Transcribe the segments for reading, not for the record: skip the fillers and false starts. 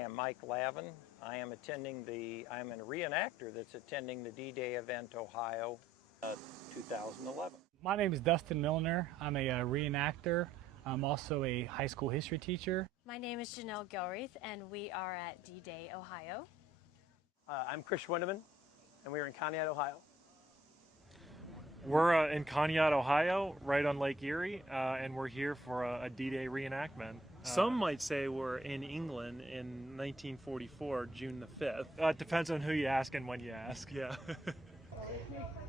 am Mike Lavin. I'm a reenactor that's attending the D-Day event, Ohio, 2011. My name is Dustin Milner. I'm a reenactor. I'm also a high school history teacher. My name is Janelle Gilreath, and we are at D-Day, Ohio. I'm Chris Schwindeman, and we're in Conneaut, Ohio. We're in Conneaut, Ohio, right on Lake Erie, and we're here for a D-Day reenactment. Some might say we're in England in 1944, June the 5th. It depends on who you ask and when you ask. Yeah.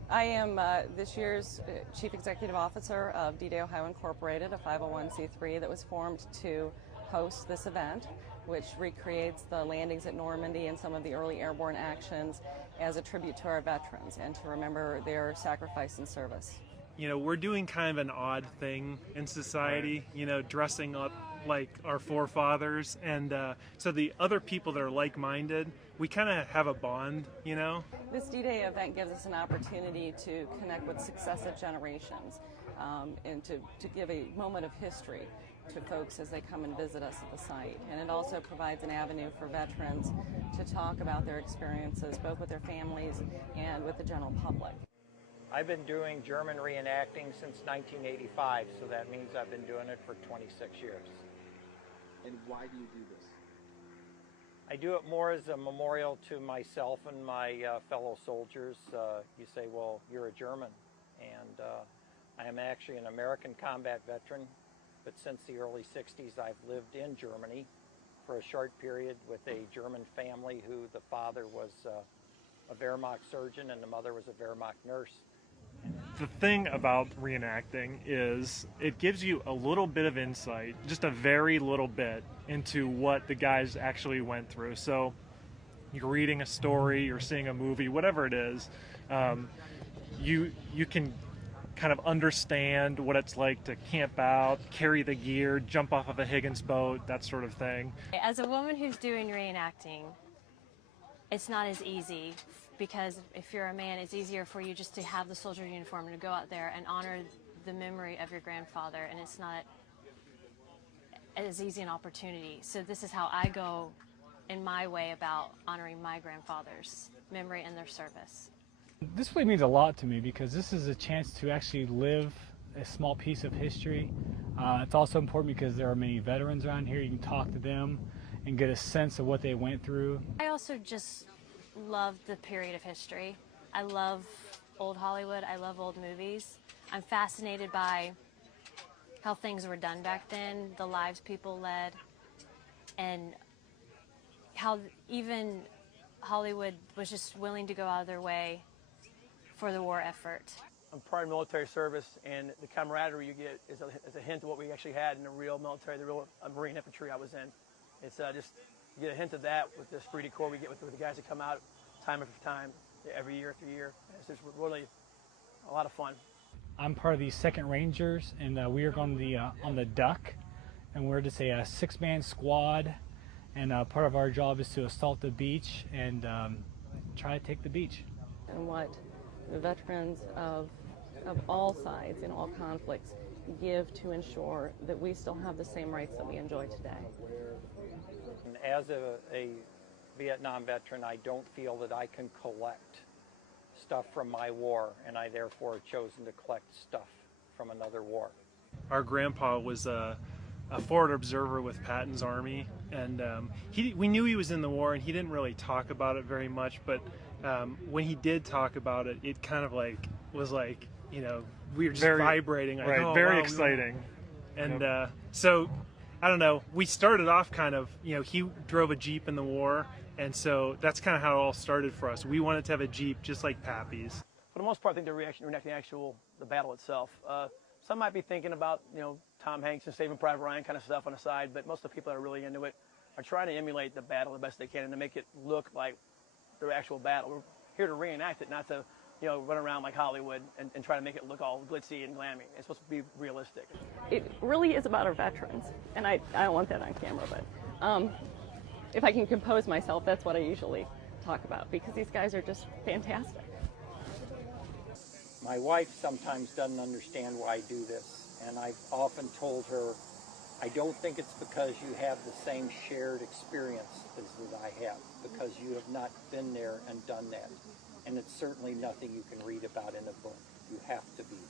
I am this year's Chief Executive Officer of D-Day Ohio Incorporated, a 501c3 that was formed to host this event, which recreates the landings at Normandy and some of the early airborne actions as a tribute to our veterans and to remember their sacrifice and service. You know, we're doing kind of an odd thing in society, you know, dressing up like our forefathers, and so the other people that are like-minded, we kind of have a bond, you know? This D-Day event gives us an opportunity to connect with successive generations and to give a moment of history to folks as they come and visit us at the site. And it also provides an avenue for veterans to talk about their experiences, both with their families and with the general public. I've been doing German reenacting since 1985, so that means I've been doing it for 26 years. And why do you do this? I do it more as a memorial to myself and my fellow soldiers. You say, well, you're a German, and I am actually an American combat veteran, but since the early 60s I've lived in Germany for a short period with a German family who the father was a Wehrmacht surgeon and the mother was a Wehrmacht nurse. The thing about reenacting is it gives you a little bit of insight, just a very little bit, into what the guys actually went through. So you're reading a story, you're seeing a movie, whatever it is, you can kind of understand what it's like to camp out, carry the gear, jump off of a Higgins boat, that sort of thing. As a woman who's doing reenacting, it's not as easy, because if you're a man, it's easier for you just to have the soldier uniform and to go out there and honor the memory of your grandfather, and it's not as easy an opportunity. So this is how I go in my way about honoring my grandfather's memory and their service. This really means a lot to me because this is a chance to actually live a small piece of history. It's also important because there are many veterans around here. You can talk to them and get a sense of what they went through. I also just love the period of history. I love old Hollywood. I love old movies. I'm fascinated by how things were done back then, the lives people led, and how even Hollywood was just willing to go out of their way for the war effort. I'm prior to military service, and the camaraderie you get is a hint of what we actually had in the real military, the real Marine infantry I was in. It's just, you get a hint of that with this esprit de corps we get with the guys that come out time after time, every year after year. It's just really a lot of fun. I'm part of the 2nd Rangers, and we are on the Duck, and we're just a 6-man squad, and part of our job is to assault the beach and try to take the beach. And what the veterans of all sides in all conflicts give to ensure that we still have the same rights that we enjoy today. As a Vietnam veteran, I don't feel that I can collect stuff from my war, and I therefore have chosen to collect stuff from another war. Our grandpa was a forward observer with Patton's army, and we knew he was in the war, and he didn't really talk about it very much, but when he did talk about it, it kind of was like, you know, we were just vibrating. Like, right, oh, very wow, exciting. And Yep. So, I don't know, we started off kind of, you know, he drove a Jeep in the war, and so that's kind of how it all started for us. We wanted to have a Jeep just like Pappy's. For the most part, I think they're reenacting the battle itself. Some might be thinking about, you know, Tom Hanks and Saving Private Ryan kind of stuff on the side, but most of the people that are really into it are trying to emulate the battle the best they can and to make it look like the actual battle. We're here to reenact it, not to, you know, run around like Hollywood and try to make it look all glitzy and glammy. It's supposed to be realistic. It really is about our veterans, and I don't want that on camera, but if I can compose myself, that's what I usually talk about, because these guys are just fantastic. My wife sometimes doesn't understand why I do this, and I've often told her I don't think it's because you have the same shared experience as that I have, because you have not been there and done that. And it's certainly nothing you can read about in a book. You have to be there.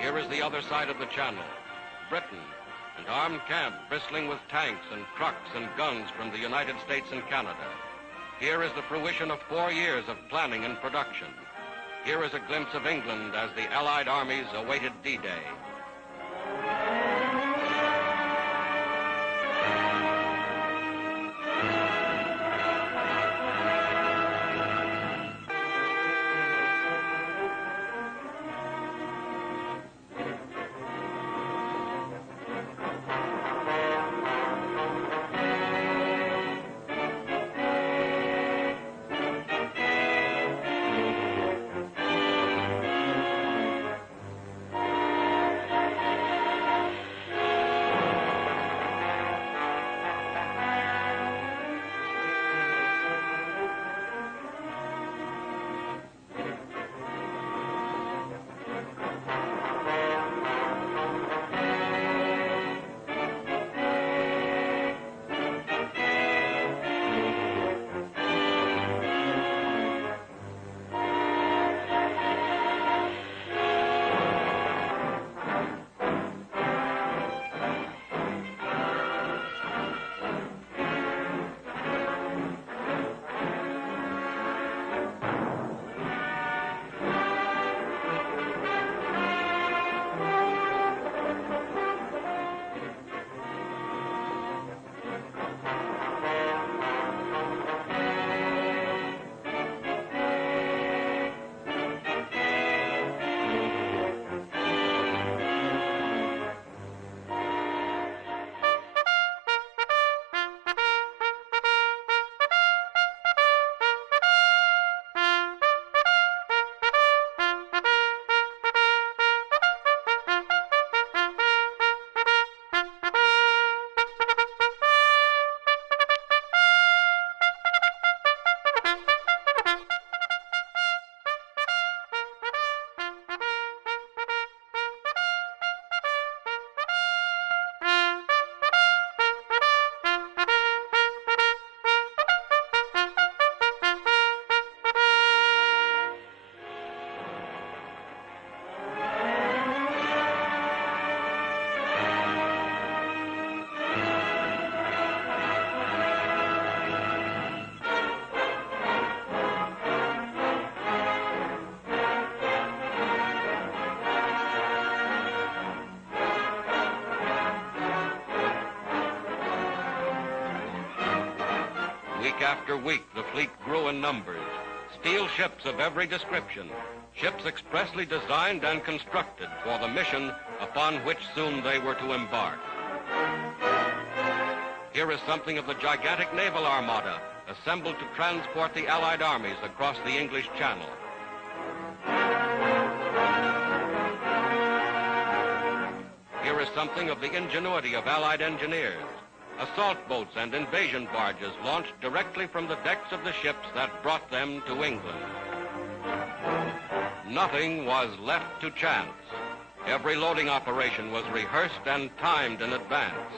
Here is the other side of the channel, Britain, an armed camp bristling with tanks and trucks and guns from the United States and Canada. Here is the fruition of 4 years of planning and production. Here is a glimpse of England as the Allied armies awaited D-Day. Week after week, the fleet grew in numbers. Steel ships of every description, ships expressly designed and constructed for the mission upon which soon they were to embark. Here is something of the gigantic naval armada assembled to transport the Allied armies across the English Channel. Here is something of the ingenuity of Allied engineers. Assault boats and invasion barges launched directly from the decks of the ships that brought them to England. Nothing was left to chance. Every loading operation was rehearsed and timed in advance.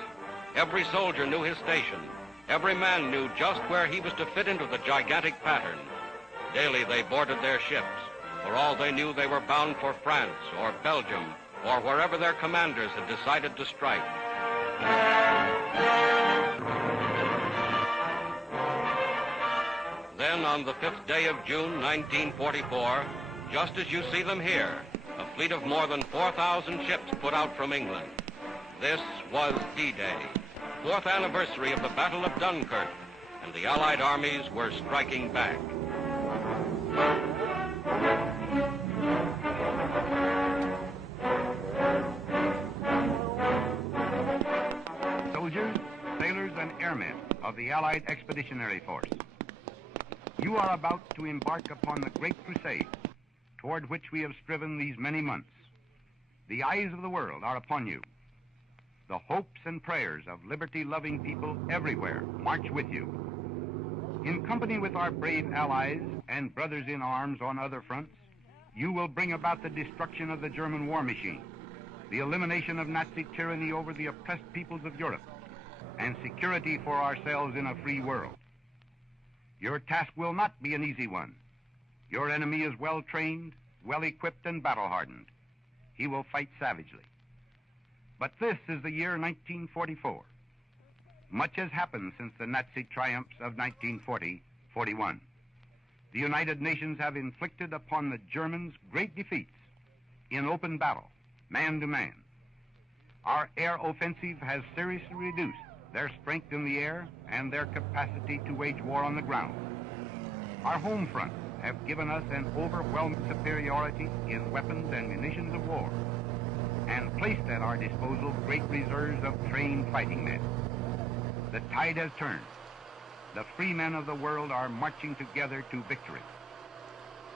Every soldier knew his station. Every man knew just where he was to fit into the gigantic pattern. Daily they boarded their ships. For all they knew, they were bound for France or Belgium or wherever their commanders had decided to strike. Then on the 5th day of June, 1944, just as you see them here, a fleet of more than 4,000 ships put out from England. This was D-Day, 4th anniversary of the Battle of Dunkirk, and the Allied armies were striking back. Allied Expeditionary Force. You are about to embark upon the great crusade toward which we have striven these many months. The eyes of the world are upon you. The hopes and prayers of liberty-loving people everywhere march with you. In company with our brave allies and brothers in arms on other fronts, you will bring about the destruction of the German war machine, the elimination of Nazi tyranny over the oppressed peoples of Europe, and security for ourselves in a free world. Your task will not be an easy one. Your enemy is well-trained, well-equipped, and battle-hardened. He will fight savagely. But this is the year 1944. Much has happened since the Nazi triumphs of 1940-41. The United Nations have inflicted upon the Germans great defeats in open battle, man to man. Our air offensive has seriously reduced their strength in the air and their capacity to wage war on the ground. Our home fronts have given us an overwhelming superiority in weapons and munitions of war, and placed at our disposal great reserves of trained fighting men. The tide has turned. The free men of the world are marching together to victory.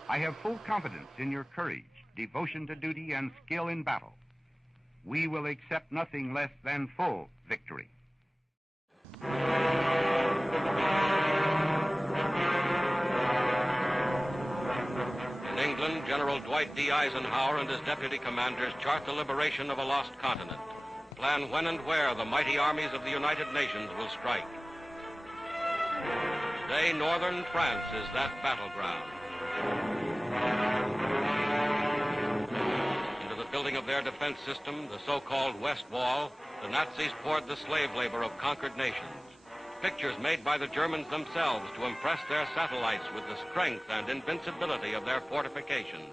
I have full confidence in your courage, devotion to duty, and skill in battle. We will accept nothing less than full victory. In England, General Dwight D. Eisenhower and his deputy commanders chart the liberation of a lost continent, plan when and where the mighty armies of the United Nations will strike. Today, northern France is that battleground. Into the building of their defense system, the so-called West Wall, the Nazis poured the slave labor of conquered nations. Pictures made by the Germans themselves to impress their satellites with the strength and invincibility of their fortifications.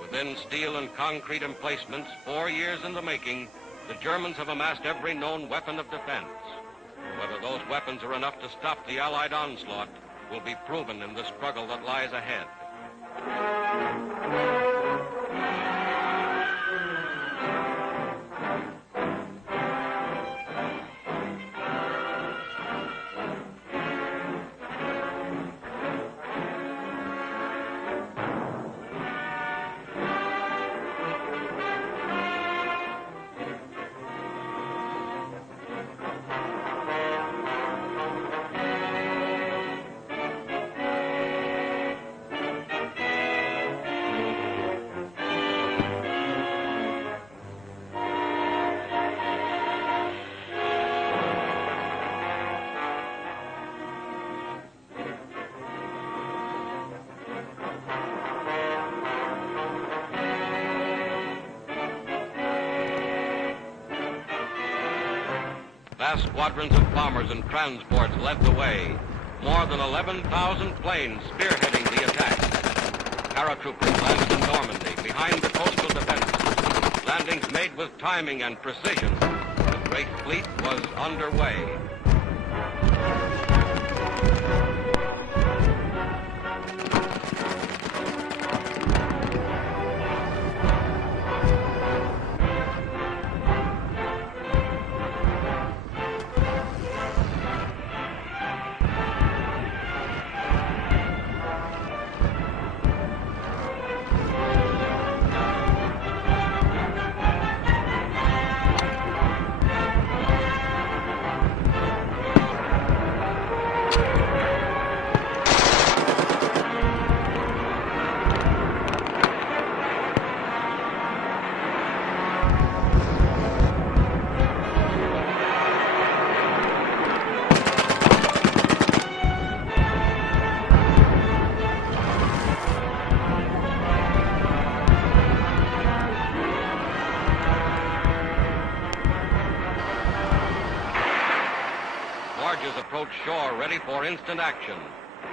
Within steel and concrete emplacements, 4 years in the making, the Germans have amassed every known weapon of defense. Whether those weapons are enough to stop the Allied onslaught will be proven in the struggle that lies ahead. Vast squadrons of bombers and transports led the way. More than 11,000 planes spearheading the attack. Paratroopers landed in Normandy behind the coastal defenses. Landings made with timing and precision. The great fleet was underway. battled shore ready for instant action.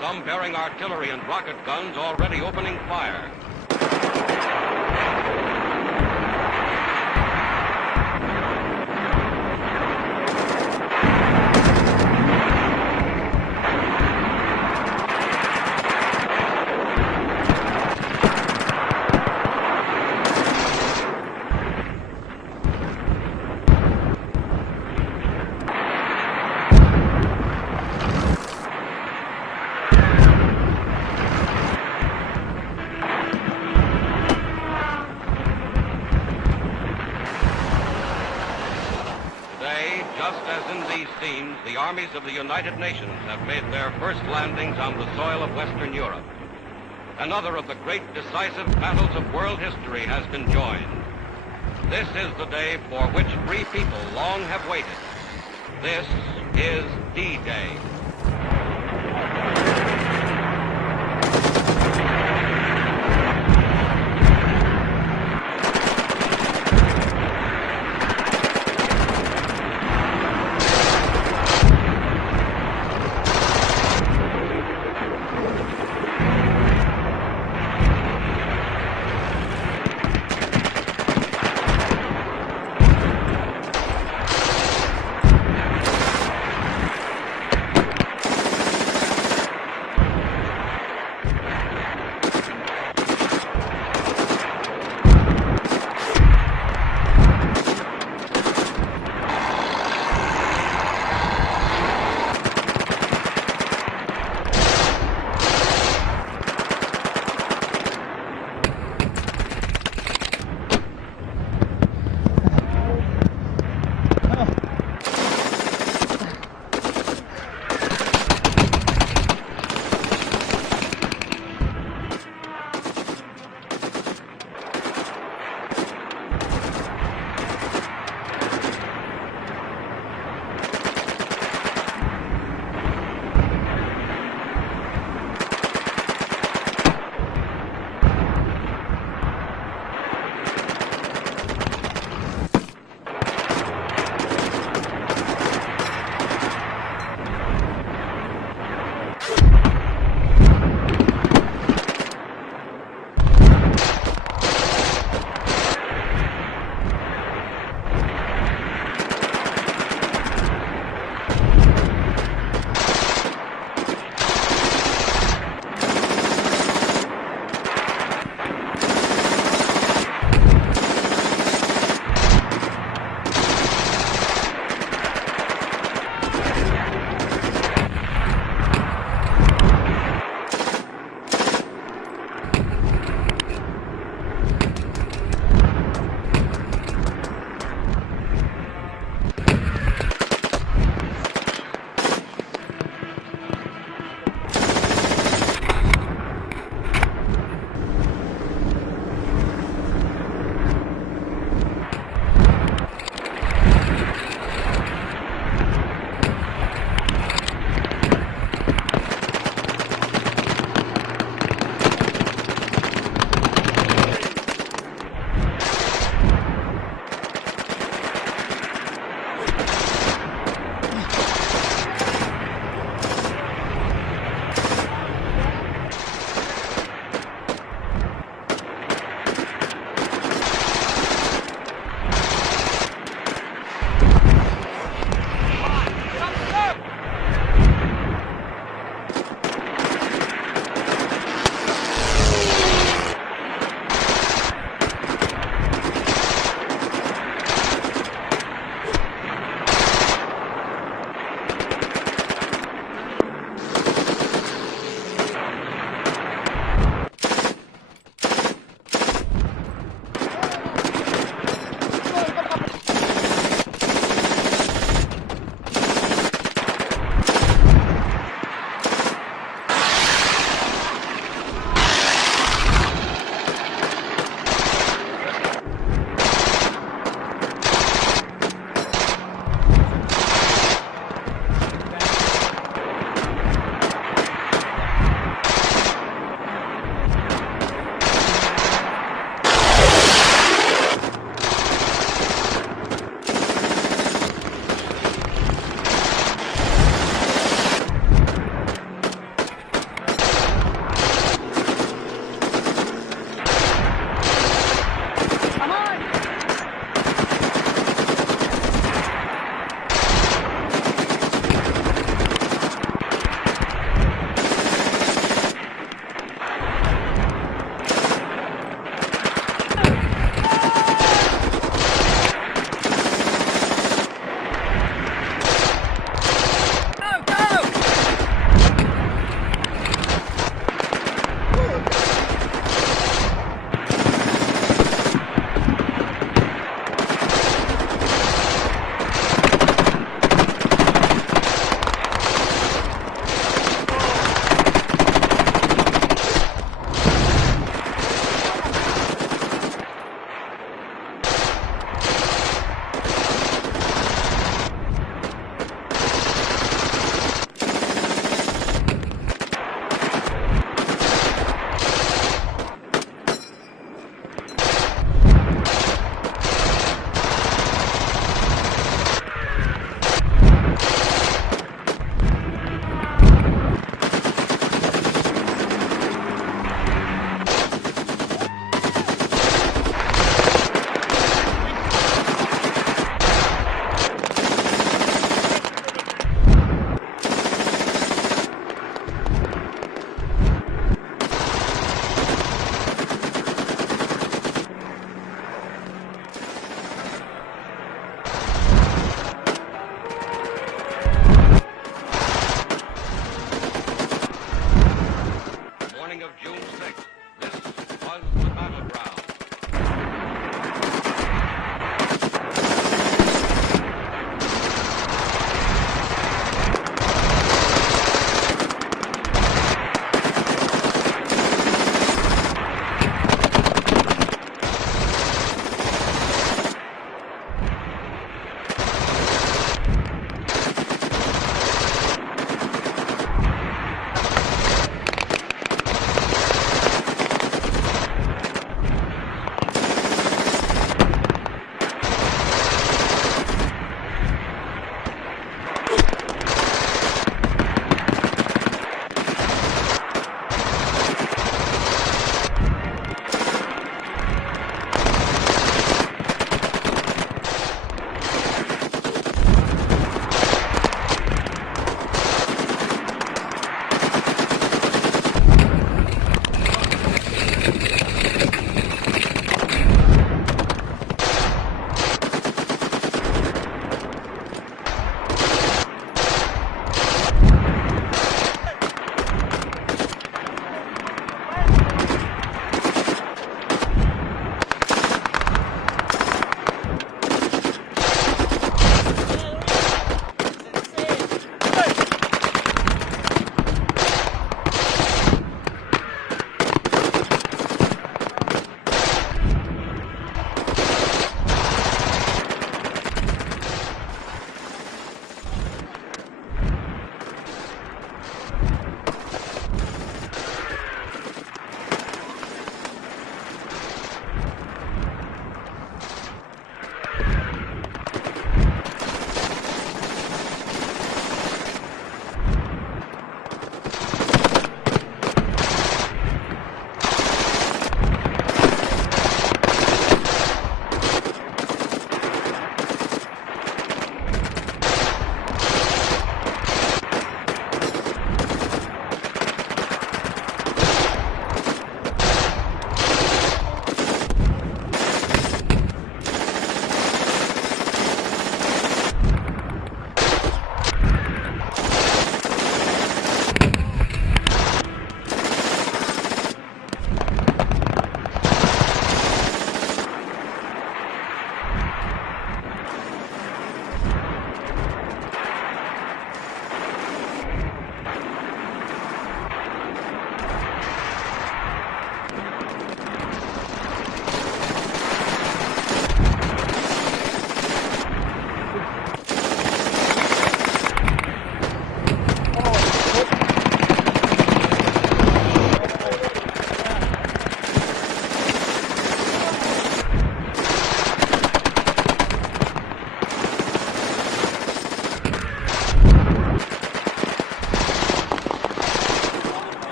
Some bearing artillery and rocket guns already opening fire. The armies of the United Nations have made their first landings on the soil of Western Europe. Another of the great decisive battles of world history has been joined. This is the day for which free people long have waited. This is D-Day. Thank you.